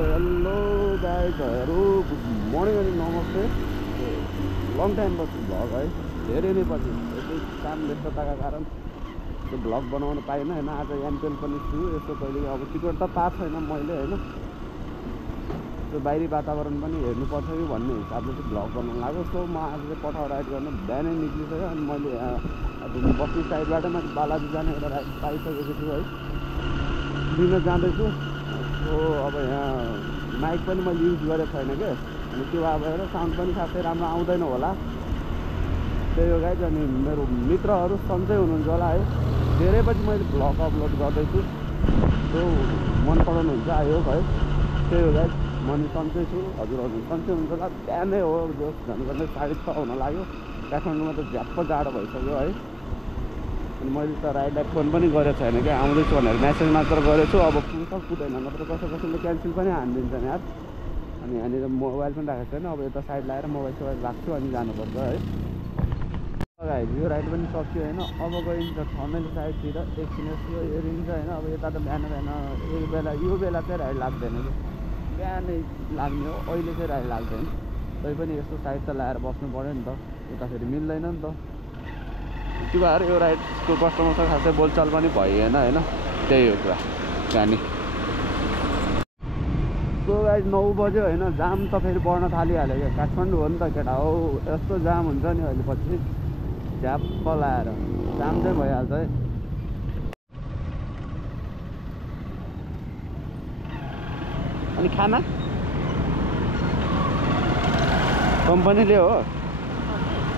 Hello गाइजहरू, good morning अनि नमस्ते। Long time पछि भ्लग है, धेरै नै पछि यस्तै काम व्यस्तताका कारण त्यो भ्लग बनाउन पाइनँ होइन। आज एमपिएल पनि छु, यसो कहिले अब टिकट त पाएको छैन मैले होइन। त्यो बाहिरी वातावरण पनि हेर्नुपर्छ कि भन्ने हिसाबले चाहिँ भ्लग बनाउनु लाग्यो। सो म आज चाहिँ पठाउ राइड गर्न बिहानै निक्लिसक्यो अनि मैले अब बस्ने साइडबाट मैले बालाजी जाने एउटा राइड पाइसकेको छु है, लिन जाँदैछु। सो अब यहाँ माइक पनि मैले युज गरेको छैन क्या, अनि त्यो भएर साउन्ड पनि खासै राम्रो आउँदैन होला। त्यही हो गाइज। अनि मेरो मित्रहरू सन्चै हुनुहुन्छ होला है। धेरै पछि मैले भ्लग अपलोड गर्दैछु, त्यो मन पराउनुहुन्छ आई होप है। त्यही हो गाइज, म नि सन्चै छु, हजुरहरू सन्चै हुन्छ होला। बिहानै हो, जो झन्डै 6:30 हुन लाग्यो। काठमाडौँमा त झ्याप्प जाडो भइसक्यो है। अनि मैले त राइडलाई फोन पनि गरेको छैन क्या, आउँदैछु भनेर म्यासेज मात्र गरेको छु। अब पुग्छ पुग्दैन, नत्र कसैले क्यान्सल पनि हानिदिन्छन् यार। अनि यहाँनिर मोबाइल पनि राखेको छैन। अब यता साइड लगाएर मोबाइल सोबाइल राख्छु अनि जानुपर्छ है। गाइज यो राइड पनि सक्यो होइन। अब गइन्छ ठमेल साइडतिर, एकछिन यसो हेरिन्छ होइन। अब यता त बिहान यो बेला चाहिँ राइड लाग्दैन कि, बिहानै लाग्ने हो, अहिले चाहिँ राइड लाग्दैन। तै पनि यस्तो साइड त लगाएर बस्नु पऱ्यो नि त, उता फेरि मिल्दैन नि त। त्यो भएर यो राइडको कस्टमरसँग खासै बोलचाल पनि भइएन होइन। त्यही हो कुरा कहानी। सो गाइज 9 बज्यो होइन, जाम त फेरि बढ्न थालिहाल्यो क्या। काठमाडौँ हो नि त केटा, हो यस्तो जाम हुन्छ नि अहिले पछि झ्याप्प लाएर जाम चाहिँ भइहाल्छ है। अनि खाना कम्पनीले हो,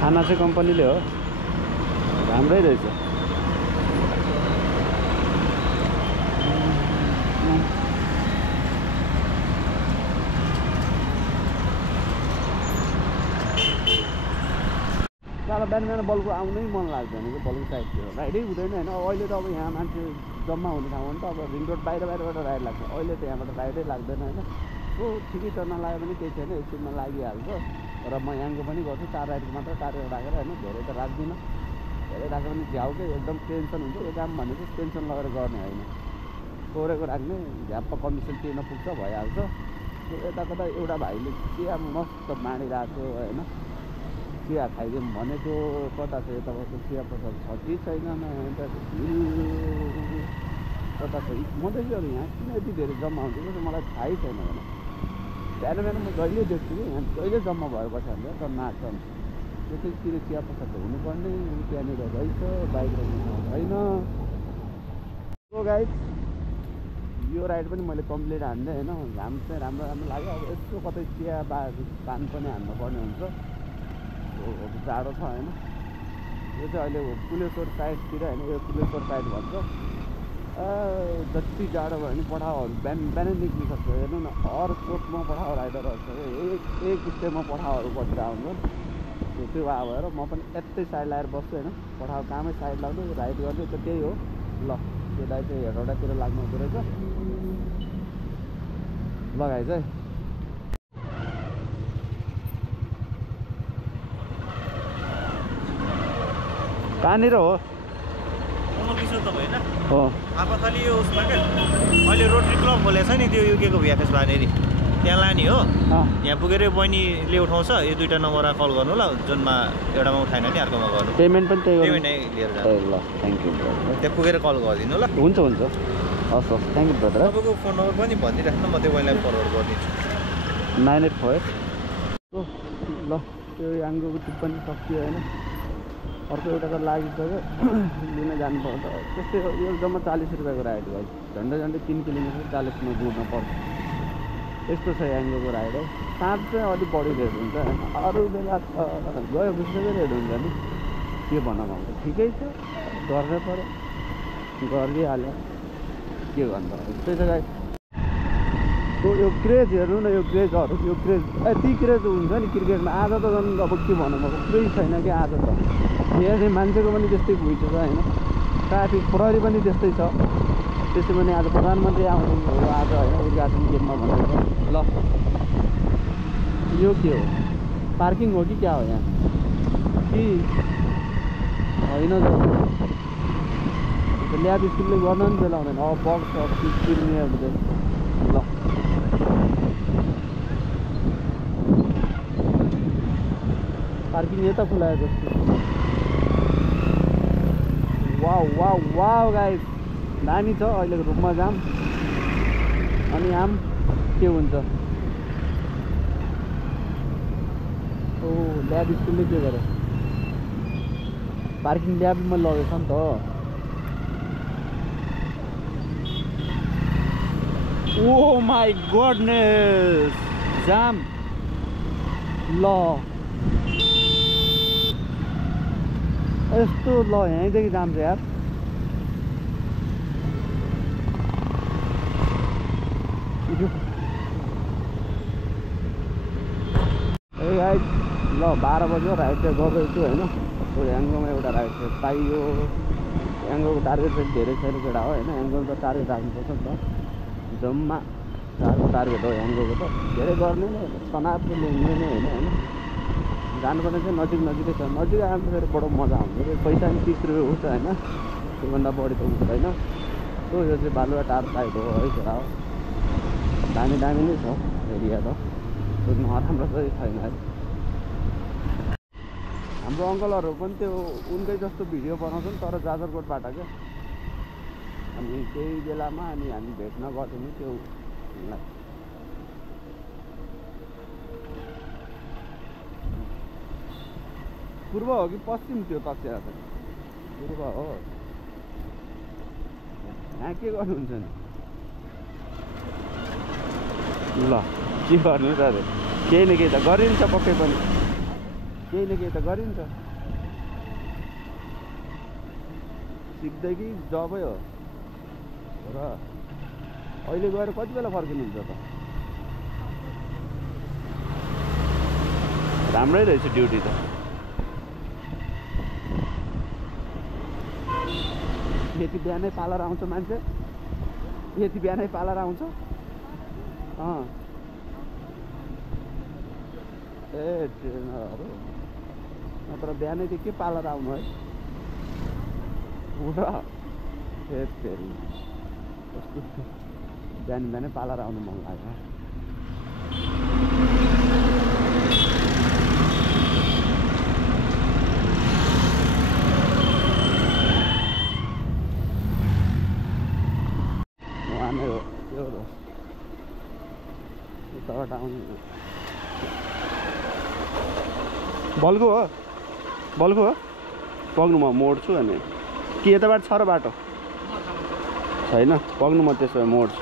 खाना चाहिँ कम्पनीले हो, राम्रै रहेछ। साला बिहान बल्बु आउनै मन लाग्दैन कि, बल्बु साइडतिर राइडै हुँदैन होइन। अहिले त अब यहाँ मान्छे जम्मा हुने ठाउँ हो नि त, अब रिङ रोड बाहिरबाट राइड लाग्छ। अहिले त यहाँबाट राइडै लाग्दैन होइन। सो ठिकै छ, नलागे पनि केही छैन, एकछिनमा लागिहाल्छ। र म यहाँको पनि गर्छु, 4 राइडको मात्र टार्गेट राखेर होइन, धेरै त राख्दिनँ। धेरै राख्यो भने झ्याउ के एकदम टेन्सन हुन्छ। यो काम भनेको टेन्सन लगेर गर्ने होइन, थोरैको राख्ने, झ्याप्प कमिसन तिर्न पुग्छ, भइहाल्छ। यता कता एउटा भाइले चिया मस्त बाँडिरहेको थियो होइन, चिया खाइदिउँ भनेको। कता छ यता बस्नु, चिया पसल छ कि छैन कता छ मधेसीहरू यहाँ किन यति धेरै जम्मा हुन्छ कि मलाई थाहै छैन होइन। बिहान म जहिले देख्छु कि यहाँ जहिले जम्मा भएर बस्यो भने त नाच्छन्। त्यसैतिर चिया पसल त हुनुपर्ने, त्यहाँनिर रहेछ, बाइक राख्नु छैन। सो गाइज यो राइड पनि मैले कम्प्लिट हान्दै होइन। घाम चाहिँ राम्रो लाग्यो। अब यस्तो कतै चिया पान पनि हान्नुपर्ने हुन्छ, जाडो छ होइन। यो चाहिँ अहिले पुलेश्वर साइडतिर होइन, यो पुलेश्वर साइड भन्छ। जति जाडो भयो भने पठाउहरू बिहानै निक्लिसक्छ। हेर्नु न, हर चोकमा पठाउ राइडरहरू छ, एक स्टेपमा पठाउहरू बसेर आउँछन्। त्यो भएर म पनि यतै साइड लगाएर बस्छु होइन। पठाउ कामै साइड लाग्नु, राइड गर्ने त त्यही हो। ल त्यो दाइ चाहिँ हेरौँडातिर लाग्नु हुँदो रहेछ। लगाइ चाहिँ कहाँनिर हो? हो आपाखाली यो उसमा क्या, अहिले रोटरी क्लब खोलेको छ नि, त्यो युकेको भिएफएस भानेर त्यहाँ लाने हो। यहाँ पुगेर बहिनीले उठाउँछ, यो 2टा नम्बरमा कल गर्नु ल, जुनमा एउटामा उठाएन नि अर्कोमा गर्नु। पेमेन्ट पनि त्यही पेमेन्ट नै लिएर जानु। ल थ्याङ्क यू ब्रदर, त्यहाँ पुगेर कल गरिदिनु ल। हुन्छ हुन्छ, हस् हस्, थ्याङ्क यू ब्रदर। तपाईँको फोन नम्बर पनि भनिदिइराख्नु, म त्यो बहिनीलाई फरवर्ड गरिदिन्छु। 984 ल। त्यो याङ्गोको ट्रिप पनि सकियो होइन। अर्को एउटा त लागिसक्यो, लिन जानुपर्छ। त्यस्तै हो, यो जम्मा 40 रुपियाँको राइड भयो। झन्डै 3 किलोमिटर 40मा गुड्न पर्छ। यस्तो छ याङ्गोको राइड है। साँझ चाहिँ अलिक बढी रेट हुन्छ होइन, अरू बेला त गयो बुझ्दैकै रेट हुन्छ नि। के भनौँ, अब ठिकै छ, गर्नै पऱ्यो, गरिहाल्यो, के गर्नु त। त्यही त गाइस, यो क्रेज हेर्नु न, यो क्रेजहरू, यो क्रेज यति क्रेज हुन्छ नि क्रिकेटमा। आज त झन् अब के भनौँ, अब क्रेज छैन कि आज त। हेर्ने मान्छेको पनि त्यस्तै भुइँछ होइन। ट्राफिक प्रहरी पनि त्यस्तै छ। त्यसै पनि आज प्रधानमन्त्री आउनु हो आज होइन, उद्घाटन गेटमा भनेको। ल यो के हो, पार्किङ हो कि क्या हो यहाँ कि होइन? ल्याब स्कुलले गर्न नि बेलाउँदैन। अब बक्स किर्ने अब ल पार्किङ यता खुलायो जस्तो वाउ वाउ वाउ गाइस दामी छ अहिलेको रूपमा जाम अनि आम के हुन्छ ओ ल्याब स्कुलले के गर्यो पार्किङ ल्याबमा लगेछ नि त ओ माई गडनेस जाम ल यस्तो ल यहीँदेखि जाम छ यार ए गाइस ल 12 बज्यो राइड चाहिँ गर्दैछु होइन याङ्गोमा एउटा राइड चाहिँ पाइयो याङ्गोको टार्गेट चाहिँ धेरै छैन केटा हो होइन याङ्गोको त टार्गेट राख्नुपर्छ नि त जम्मा 4 टार्गेट हो याङ्गोको त धेरै गर्ने नै तनावको ल्याउने नै होइन जानुपर्ने चाहिँ नजिकै छ नजिक आएर फेरि बडो मजा आउँछ पैसा पनि 30 रुपियाँ उठ्छ होइन त्योभन्दा बढी त उठ्दैन सो यो चाहिँ बालुवा टार साइड हो है केटा हो दामी नै छ एरिया त नराम्रो चाहिँ छैन है हाम्रो अङ्कलहरू पनि त्यो उनकै जस्तो भिडियो बनाउँछ नि तर जाजरकोटबाट क्या अनि त्यही बेलामा अनि हामी भेट्न गर्थ्यौँ नि त्यो पूर्व हो कि पश्चिम त्यो तक्सेरा चाहिँ पूर्व हो यहाँ के गर्नुहुन्छ नि ल के गर्नु त अरे केही न केही त गरिन्छ पक्कै पनि केही न केही त गरिन्छ सिक्दै कि जबै हो र अहिले गएर कति बेला फर्किनुहुन्छ त राम्रै रहेछ ड्युटी त यति बिहानै पार्लर आउँछ मान्छे यति बिहानै पार्लर आउँछ ए ट्रेनरहरू नत्र बिहानैदेखि के पार्लर आउनु है उठ फेरि कस्तो बिहानै पार्लर आउनु मन लाग्यो उहाँ नै हो त्यो हो उताबाट आउनु बल्गु हो पग्नु म मोड्छु अनि कि यताबाट छ र बाटो छैन पग्नु म त्यसो भए मोड्छु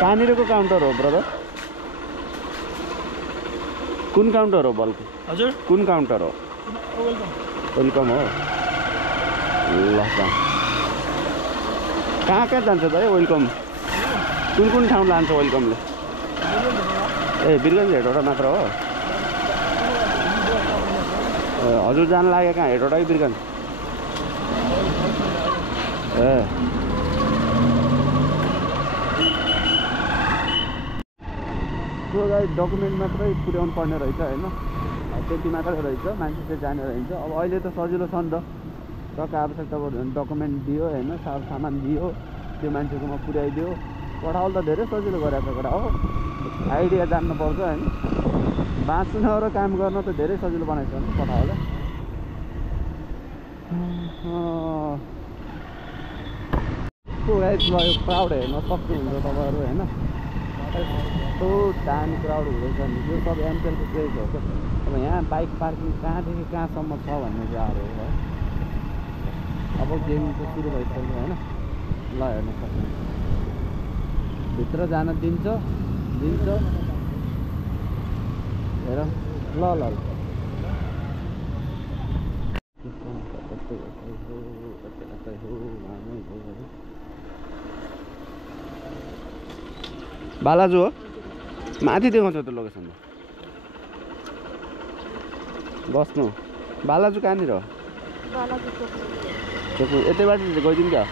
कहाँनिरको काउन्टर हो ब्रदर कुन काउन्टर हो बल्गु हजुर कुन काउन्टर हो वेलकम हो ल कहाँ जान्छ त है वेलकम कुन ठाउँ लान्छ वेलकमले ए बिरगन्ज हेटौँडा मात्र हो हजुर जान लाग्यो कहाँ हेटौँडा कि बिरगन्ज ए त्यो गाडी डकुमेन्ट मात्रै पुर्याउनु पर्ने रहेछ होइन त्यति मात्रै रहेछ मान्छे चाहिँ जाने रहन्छ अब अहिले त सजिलो छ नि त टक्क आवश्यकता पऱ्यो भने डकुमेन्ट दियो होइन सामान दियो त्यो मान्छेकोमा पुर्याइदियो पठाउल त धेरै सजिलो गरेको कुरा हो आइडिया जान्नु पर्छ होइन बाँच्न र काम गर्न त धेरै सजिलो बनाइछ नि पठाउल गाइस ल यो क्राउड हेर्न सक्नुहुन्छ तपाईँहरू होइन यस्तो दामी क्राउड हुँदैछ नि यो सब एमपिएलको प्लेस हो क्या अब यहाँ बाइक पार्किङ कहाँदेखि कहाँसम्म छ भन्ने चाहिँ अरू है अब गेम चाहिँ सुरु भइसक्यो होइन ल हेर्न सक्नुहुन्छ भित्र जान दिन्छ हेर ल बालाजु हो माथि देखाउँछ त्यो लोकेसनमा बस्नु बालाजु कहाँनिर हो यतैबाट गइदिउँ क्या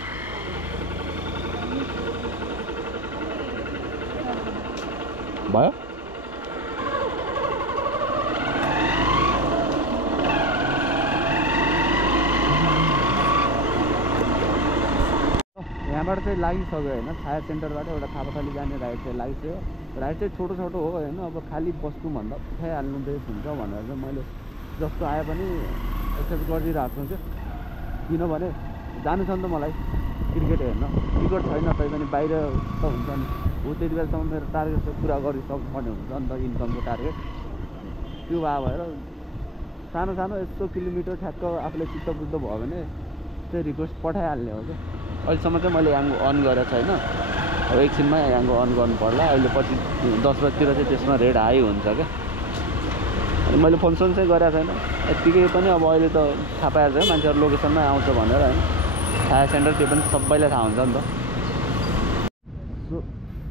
भयो यहाँ यहाँबाट चाहिँ लागिसक्यो होइन, छाया सेन्टरबाट एउटा थापाथली जाने राइड चाहिँ लागिसक्यो। राइड चाहिँ छोटो छोटो हो होइन, अब खालि बस्नुभन्दा उठाइहाल्नु बेस हुन्छ भनेर चाहिँ मैले जस्तो आए पनि एक्सेप्ट गरिदिइरहेको छु। किनभने जानु छ नि त मलाई क्रिकेट हेर्न, टिकट छैन तै पनि बाहिर त हुन्छ नि, हो त्यति बेलासम्म मेरो टार्गेट चाहिँ पुरा गरिसक्नुपर्ने हुन्छ नि त, इन्कमको टार्गेट। त्यो भएर सानो सानो यस्तो किलोमिटर ठ्याक्क आफूले चित्त बुझ्दो भयो भने चाहिँ रिक्वेस्ट पठाइहाल्ने हो क्या। अहिलेसम्म चाहिँ मैले याङ्गो अन गरेको छैन, अब एकछिनमा याङ्गो अन गर्नु पर्ला। अहिले पछि 10 बजीतिर चाहिँ त्यसमा रेड हाई हुन्छ क्या। अनि मैले फोन सोन चाहिँ गरेको छैन यत्तिकै पनि, अब अहिले त थाहा पाइहाल्छ है मान्छेहरू लोकेसनमै आउँछ भनेर होइन, छाया सेन्टर त्यो पनि सबैलाई थाहा हुन्छ नि त। सो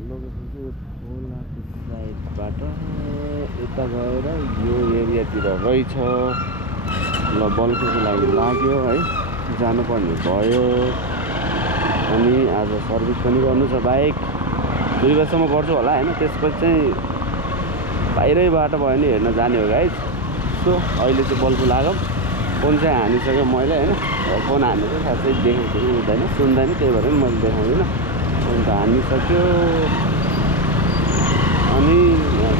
लोकेसन चाहिँ खोलाको साइडबाट यता गएर यो एरियातिर रहेछ। ल बल्कुको लागि लाग्यो है, जानुपर्ने भयो। अनि आज सर्भिस पनि गर्नु छ बाइक, 2 बजीसम्म गर्छु होला होइन, त्यसपछि चाहिँ बाहिरै बाटो भयो भने हेर्न जाने हो गाइस। सो अहिले चाहिँ बल्बु लाग्यो, फोन चाहिँ हानिसक्यो मैले होइन, फोन हानेको खासै देखेको हुँदैन सुन्दैन, त्यही भएर पनि मैले देखाउँदिनँ। फोन त हानिसक्यो। अनि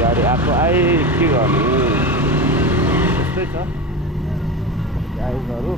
गाडी आएको के गर्ने, त्यस्तै छ गाइजहरू।